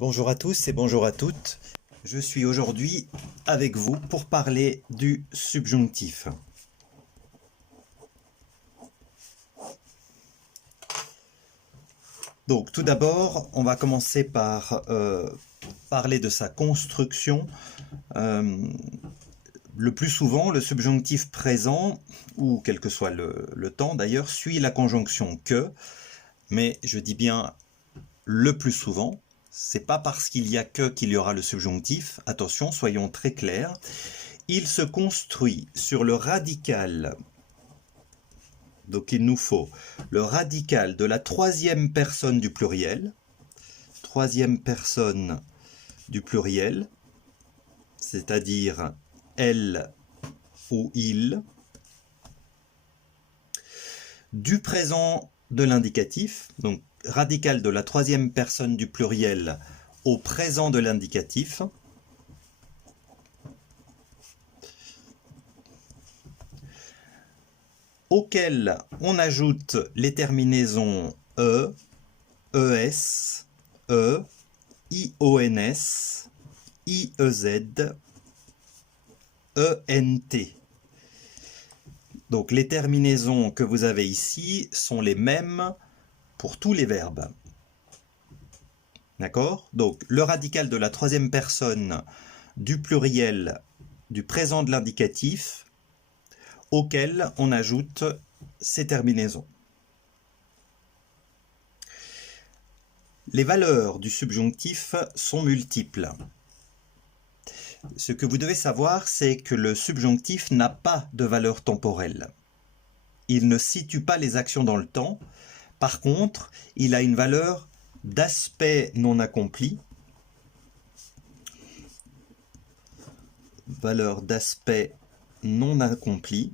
Bonjour à tous et bonjour à toutes. Je suis aujourd'hui avec vous pour parler du subjonctif. Donc tout d'abord, on va commencer par parler de sa construction. Le plus souvent, le subjonctif présent, ou quel que soit le temps d'ailleurs, suit la conjonction que, mais je dis bien le plus souvent. C'est pas parce qu'il y a que qu'il y aura le subjonctif. Attention, soyons très clairs. Il se construit sur le radical. Donc il nous faut le radical de la troisième personne du pluriel. Troisième personne du pluriel, c'est-à-dire elle ou il. Du présent de l'indicatif, donc radical de la troisième personne du pluriel au présent de l'indicatif, auquel on ajoute les terminaisons e, es, e, ions, iez, ent. Donc les terminaisons que vous avez ici sont les mêmes pour tous les verbes. D'accord? Donc le radical de la troisième personne du pluriel du présent de l'indicatif auquel on ajoute ces terminaisons. Les valeurs du subjonctif sont multiples. Ce que vous devez savoir, c'est que le subjonctif n'a pas de valeur temporelle. Il ne situe pas les actions dans le temps. Par contre, il a une valeur d'aspect non accompli. Valeur d'aspect non accompli.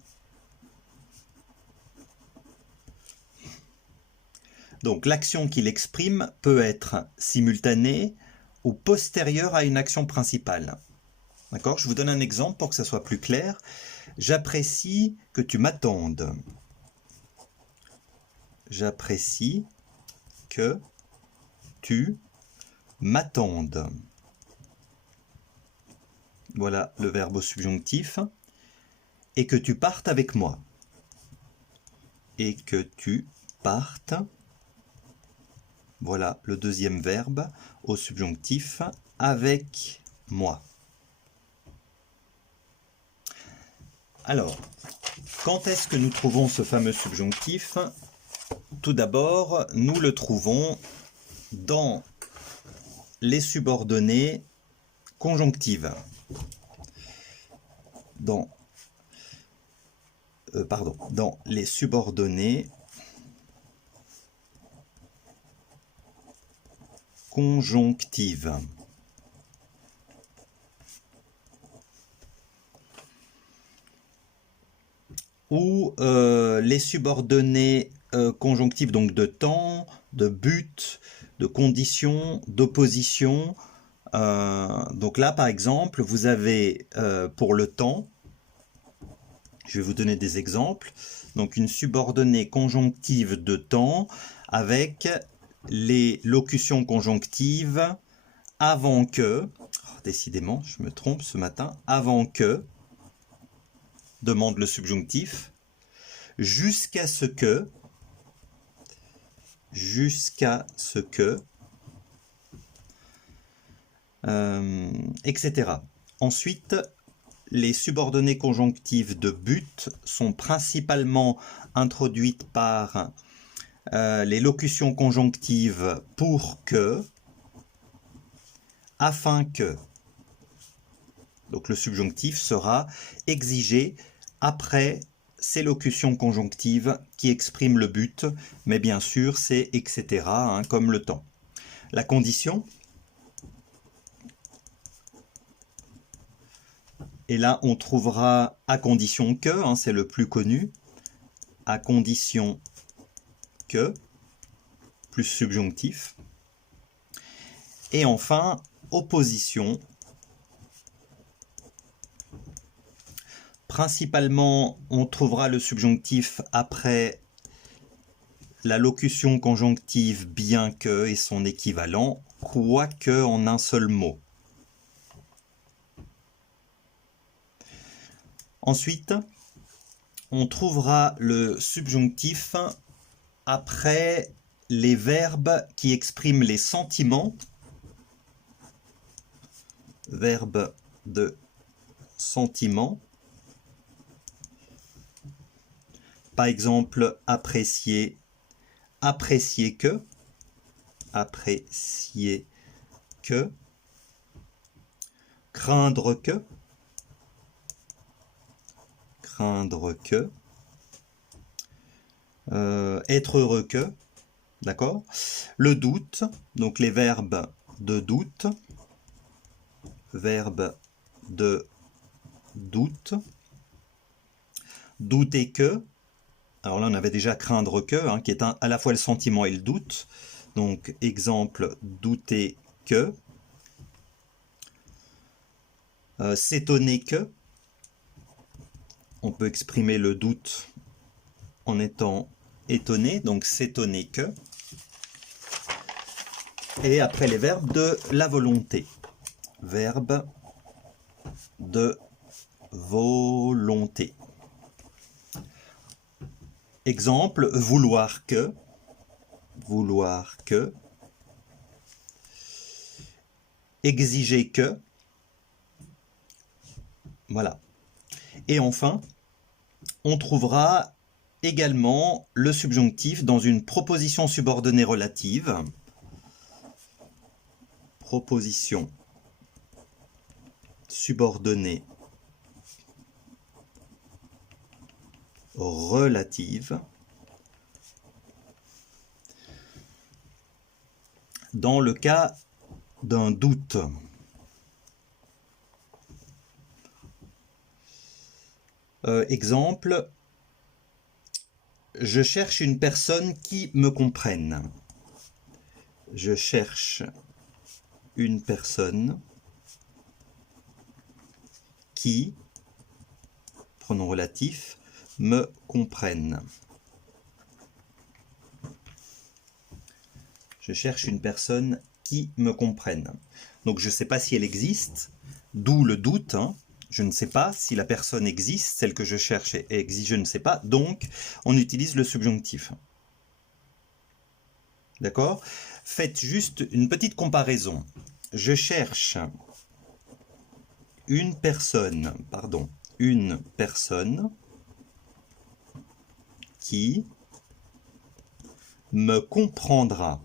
Donc l'action qu'il exprime peut être simultanée ou postérieure à une action principale. D'accord? Je vous donne un exemple pour que ça soit plus clair. J'apprécie que tu m'attendes. J'apprécie que tu m'attendes. Voilà le verbe au subjonctif. Et que tu partes avec moi. Et que tu partes. Voilà le deuxième verbe au subjonctif avec moi. Alors, quand est-ce que nous trouvons ce fameux subjonctif? Tout d'abord, nous le trouvons dans les subordonnées conjonctives. Dans les subordonnées conjonctives. Ou les subordonnées conjonctives donc de temps, de but, de condition, d'opposition. Donc là, par exemple, vous avez pour le temps, je vais vous donner des exemples, donc une subordonnée conjonctive de temps avec les locutions conjonctives avant que, décidément, je me trompe ce matin, avant que, demande le subjonctif, jusqu'à ce que, etc. Ensuite, les subordonnées conjonctives de but sont principalement introduites par les locutions conjonctives pour que, afin que. Donc le subjonctif sera exigé après ces locutions conjonctives qui expriment le but, mais bien sûr c'est etc. Comme le temps. La condition, et là on trouvera à condition que, c'est le plus connu, à condition que, plus subjonctif. Et enfin, opposition. Principalement, on trouvera le subjonctif après la locution conjonctive bien que et son équivalent, quoique en un seul mot. Ensuite, on trouvera le subjonctif après les verbes qui expriment les sentiments, verbe de sentiment. Par exemple, apprécier, apprécier que, craindre que, être heureux que, d'accord? Le doute, donc les verbes de doute, douter que, alors là on avait déjà craindre que, qui est à la fois le sentiment et le doute, donc exemple douter que, s'étonner que, on peut exprimer le doute en étant étonné, donc s'étonner que. Et après les verbes de la volonté. Verbe de volonté. Exemple, vouloir que. Exiger que. Voilà. Et enfin, on trouvera également le subjonctif dans une proposition subordonnée relative. Proposition subordonnée relative dans le cas d'un doute. Exemple, je cherche une personne qui me comprenne. Je cherche une personne qui, pronom relatif, me comprenne. Je cherche une personne qui me comprenne. Donc je ne sais pas si elle existe, d'où le doute. Je ne sais pas si la personne existe, celle que je cherche existe, je ne sais pas. Donc on utilise le subjonctif. D'accord? Faites juste une petite comparaison. Je cherche une personne qui me comprendra.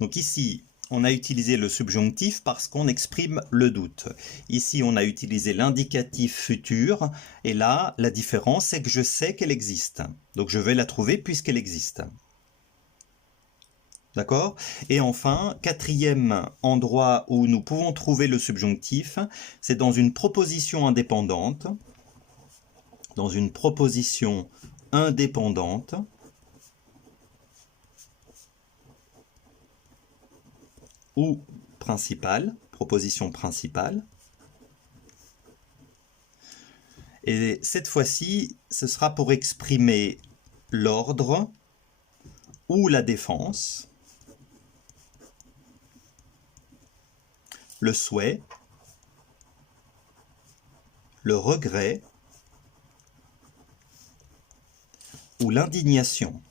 Donc ici, on a utilisé le subjonctif parce qu'on exprime le doute. Ici, on a utilisé l'indicatif futur. Et là, la différence, c'est que je sais qu'elle existe. Donc je vais la trouver puisqu'elle existe. D'accord? Et enfin, quatrième endroit où nous pouvons trouver le subjonctif, c'est dans une proposition indépendante. Dans une proposition indépendante. Ou principale, proposition principale. Et cette fois-ci, ce sera pour exprimer l'ordre ou la défense, le souhait, le regret ou l'indignation.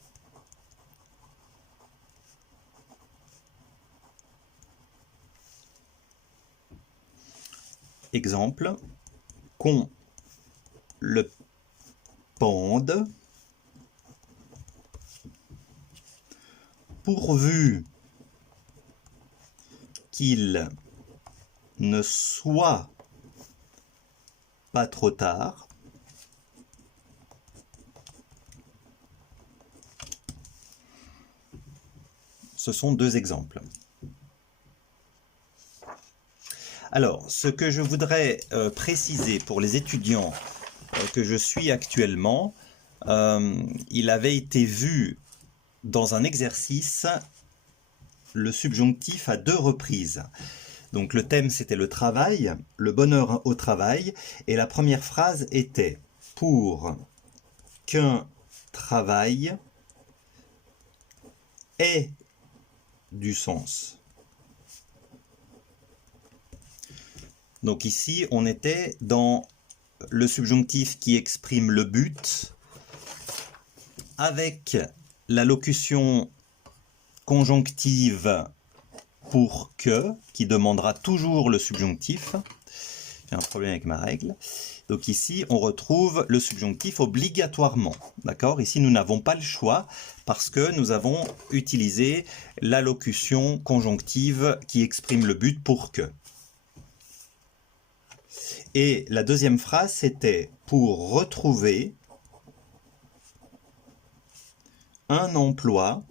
Exemple, qu'on le pende pourvu qu'il ne soit pas trop tard. Ce sont deux exemples. Alors, ce que je voudrais préciser pour les étudiants que je suis actuellement, il avait été vu dans un exercice le subjonctif à 2 reprises. Donc le thème c'était le travail, le bonheur au travail, et la première phrase était pour qu'un travail ait du sens. Donc ici, on était dans le subjonctif qui exprime le but avec la locution conjonctive pour que, qui demandera toujours le subjonctif. J'ai un problème avec ma règle. Donc ici, on retrouve le subjonctif obligatoirement. D'accord? Ici, nous n'avons pas le choix parce que nous avons utilisé la locution conjonctive qui exprime le but pour que. Et la deuxième phrase, c'était pour retrouver un emploi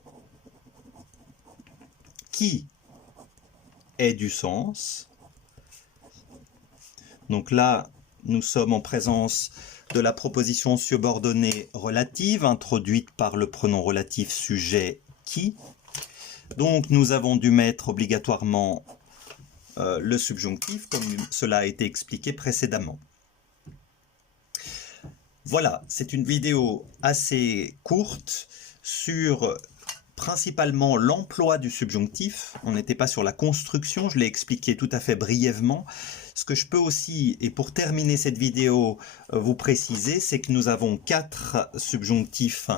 qui ait du sens. Donc là, nous sommes en présence de la proposition subordonnée relative introduite par le pronom relatif sujet qui. Donc nous avons dû mettre obligatoirement le subjonctif comme cela a été expliqué précédemment. Voilà, c'est une vidéo assez courte sur principalement l'emploi du subjonctif. On n'était pas sur la construction, je l'ai expliqué tout à fait brièvement. Ce que je peux aussi, et pour terminer cette vidéo, vous préciser, c'est que nous avons 4 subjonctifs,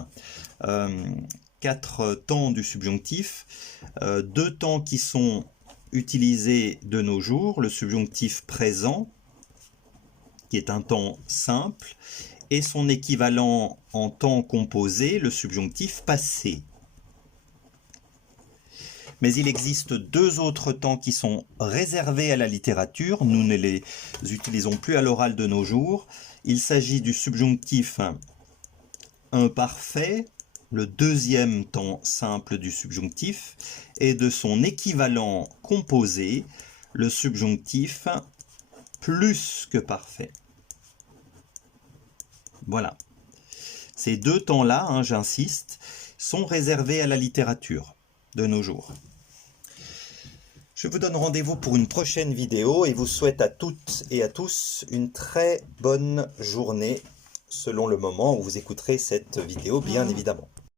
4 temps du subjonctif, 2 temps qui sont utilisés de nos jours, le subjonctif présent, qui est un temps simple, et son équivalent en temps composé, le subjonctif passé. Mais il existe 2 autres temps qui sont réservés à la littérature. Nous ne les utilisons plus à l'oral de nos jours. Il s'agit du subjonctif imparfait, le deuxième temps simple du subjonctif, et de son équivalent composé, le subjonctif plus que parfait. Voilà. Ces 2 temps-là, j'insiste, sont réservés à la littérature de nos jours. Je vous donne rendez-vous pour une prochaine vidéo et vous souhaite à toutes et à tous une très bonne journée selon le moment où vous écouterez cette vidéo, bien évidemment.